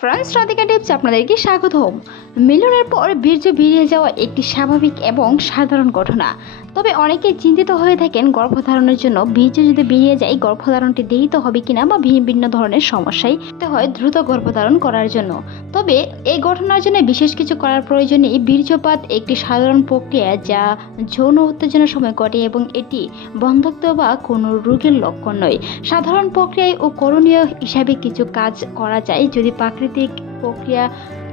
France Radhika tips আপনাদেরকে স্বাগতম। মিলনের পর বীর্য বেরিয়ে যাওয়া একটি স্বাভাবিক এবং সাধারণ ঘটনা। তবে অনেকে চিন্তিত হয়ে থাকেন গর্ভধারণের জন্য বীর্য যদি বেরিয়ে যায় গর্ভধারণটি দেরিত হবে কিনা বা ভিন্ন ধরনের সমস্যায় হয় দ্রুত গর্ভধারণ করার জন্য। তবে এই ঘটনার জন্য বিশেষ কিছু করার প্রয়োজন নেই। বীর্যপাত একটি সাধারণ প্রক্রিয়া যা যৌন উত্তেজনার সময় ঘটে এবং এটি বন্ধ্যত্ব বা কোনো রোগের লক্ষণ নয়। সাধারণ প্রক্রিয়ায় ও করণীয় হিসাবে কিছু কাজ করা যায়। যদি প্রাকৃতিক প্রক্রিয়া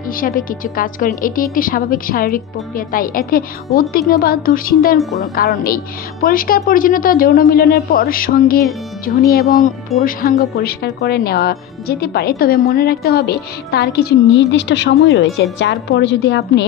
হিসাবে কিছু কাজ করেন, এটি একটি স্বাভাবিক শারীরিক প্রক্রিয়া, তাই এতে উদ্বিগ্ন বা দুশ্চিন্তার কোনো কারণ নেই। পরিষ্কার পরিচ্ছন্নতা যৌন মিলনের পর সঙ্গীর যোনি এবং পুরুষাঙ্গ পরিষ্কার করে নেওয়া যেতে পারে, তবে মনে রাখতে হবে তার কিছু নির্দিষ্ট সময় রয়েছে, যার পরে যদি আপনি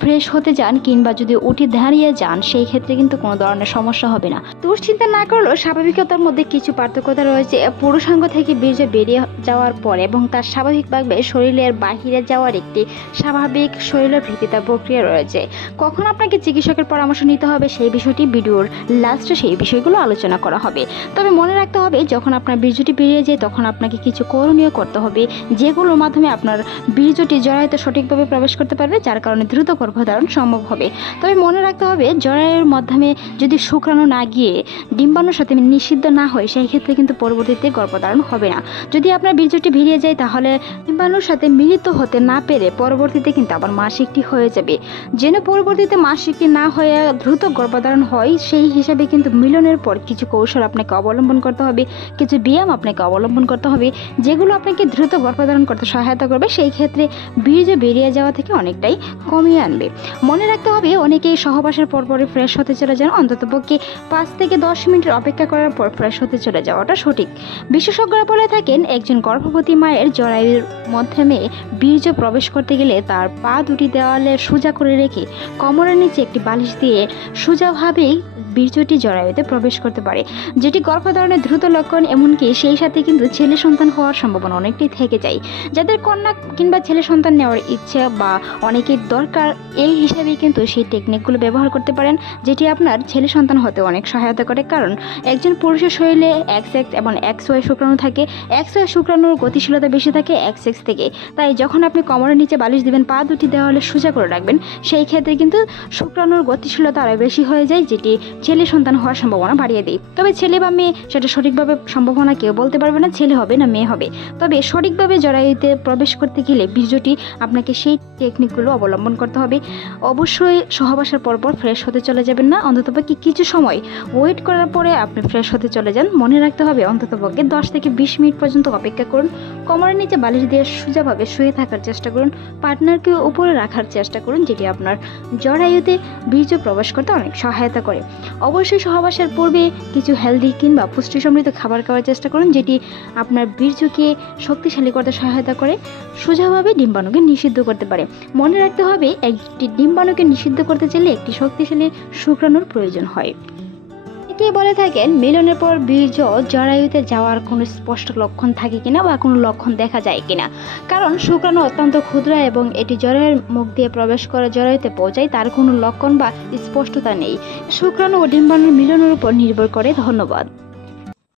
ফ্রেশ হতে যান কিংবা যদি উঠে দাঁড়িয়ে যান সেই ক্ষেত্রে কিন্তু কোনো ধরনের সমস্যা হবে না। দুশ্চিন্তা না করলেও স্বাভাবিকতার মধ্যে কিছু পার্থক্যতা রয়েছে। পুরুষাঙ্গ থেকে বীর্য বেরিয়ে যাওয়ার পর এবং তার স্বাভাবিকভাবে শরীরের বাহিরে যাওয়ার একটি স্বাভাবিক শরীরভিত্তিক প্রক্রিয়া রয়েছে। কখন আপনাকে চিকিৎসকের পরামর্শ নিতে হবে সেই বিষয়টি ভিডিওর লাস্টে সেই বিষয়গুলো আলোচনা করা হবে। তবে মনে রাখতে হবে যখন আপনার বীর্যটি বেরিয়ে যায় তখন আপনাকে কিছু করণীয় করতে হবে, যেগুলোর মাধ্যমে আপনার বীর্যটি জরায়ুতে সঠিকভাবে প্রবেশ করতে পারবে, যার কারণে দ্রুত গর্ভধারণ সম্ভব হবে। তবে মনে রাখতে হবে জরায়ুর মাধ্যমে যদি শুক্রাণু না গিয়ে ডিম্বাণুর সাথে নিষিদ্ধ না হয় সেই ক্ষেত্রে কিন্তু পরবর্তীতে গর্ভধারণ হবে না। যদি আপনার বীর্যটি বেরিয়ে যায় তাহলে ডিম্বাণুর সাথে মিলিত হতে না পেরে পরবর্তীতে কিন্তু আবার মাসিকটি হয়ে যাবে। যেন পরবর্তীতে মাসিকটি না হয়ে দ্রুত গর্ভধারণ হয় সেই হিসাবে কিন্তু মিলনের পর কিছু কৌশল আপনাকে অবলম্বন করতে হবে, কিছু ব্যায়াম আপনাকে অবলম্বন করতে হবে, যেগুলো আপনাকে দ্রুত গর্ভধারণ করতে সহায়তা করবে, সেই ক্ষেত্রে বীর্য বেরিয়ে যাওয়া থেকে অনেকটাই কমিয়ে আনবে। মনে রাখতে হবে অনেকেই সহবাসের পরপরই ফ্রেশ হতে চলে যান, অন্ততপক্ষে 5 থেকে 10 মিনিট অপেক্ষা করার পর ফ্রেশ হতে চলে যাওয়াটা সঠিক। বিশেষজ্ঞরা বলে থাকেন একজন গর্ভবতী মায়ের জরায়ুর মাধ্যমে বীর্য প্রবেশ করতে গেলে তার পা দুটি দেওয়ালে সোজা করে রেখে কোমরের নিচে একটি বালিশ দিয়ে সোজাভাবেই বীর্যটি জরায়ুতে প্রবেশ করতে পারে, যেটি গর্ভধারণের দ্রুত লক্ষণ। এমনকি সেই সাথে কিন্তু ছেলে সন্তান হওয়ার সম্ভাবনা অনেকটাই থেকে যায়। যাদের কন্যা কিংবা ছেলে সন্তান নেওয়ার ইচ্ছা বা অনেকের দরকার এই হিসাবে কিন্তু সেই টেকনিকগুলো ব্যবহার করতে পারেন, যেটি আপনার ছেলে সন্তান হতে অনেক সহায়তা করে। কারণ একজন পুরুষের শরীরে XX এবং XY শুক্রাণু থাকে। XY শুক্রাণুর গতিশীলতা বেশি থাকে XX থেকে, তাই যখন আপনি কোমরের নিচে বালিশ দিবেন, পা দুটি দেওয়ালে সোজা করে রাখবেন, সেই ক্ষেত্রে কিন্তু শুক্রাণুর গতিশীলতা আরও বেশি হয়ে যায়, যেটি ছেলে সন্তান হওয়ার সম্ভাবনা বাড়িয়ে দেয়। তবে ছেলে বা মেয়ে সেটা সঠিকভাবে সম্ভাবনা কেউ বলতে পারবে না, ছেলে হবে না মেয়ে হবে। তবে সঠিকভাবে জরায়ুতে প্রবেশ করতে গেলে বীর্যটি আপনাকে সেই টেকনিকগুলো অবলম্বন করতে হবে। অবশ্যই সহবাসের পরপর ফ্রেশ হতে চলে যাবেন না, অন্ততপক্ষে কিছু সময় ওয়েট করার পরে আপনি ফ্রেশ হতে চলে যান। মনে রাখতে হবে অন্ততপক্ষে 10 থেকে 20 মিনিট পর্যন্ত অপেক্ষা করুন। কোমরের নিচে বালিশ দিয়ে সোজাভাবে শুয়ে থাকার চেষ্টা করুন, পার্টনারকে উপরে রাখার চেষ্টা করুন, যেটি আপনার জরায়ুতে বীর্য প্রবেশ করতে অনেক সহায়তা করে। অবশ্যই সহবাসের পূর্বে কিছু হেলদি কিংবা পুষ্টি সমৃদ্ধ খাবার খাওয়ার চেষ্টা করুন, যেটি আপনার বীর্যকে শক্তিশালী করতে সহায়তা করে, সোজাভাবে ডিম্বাণুকে নিষিদ্ধ করতে পারে। মনে রাখতে হবে একটি ডিম্বাণুকে নিষিদ্ধ করতে চাইলে একটি শক্তিশালী শুক্রাণুর প্রয়োজন হয়। কে বলে থাকেন মিলনের পর বীর্য জরায়ুতে যাওয়ার কোনো স্পষ্ট লক্ষণ থাকে কিনা বা কোনো লক্ষণ দেখা যায় কিনা। কারণ শুক্রাণু অত্যন্ত ক্ষুদ্র এবং এটি জরায়ুর মুখ দিয়ে প্রবেশ করে জরায়ুতে পৌঁছায়, তার কোনো লক্ষণ বা স্পষ্টতা নেই। শুক্রাণু ও ডিম্বাণুর মিলনের উপর নির্ভর করে। ধন্যবাদ।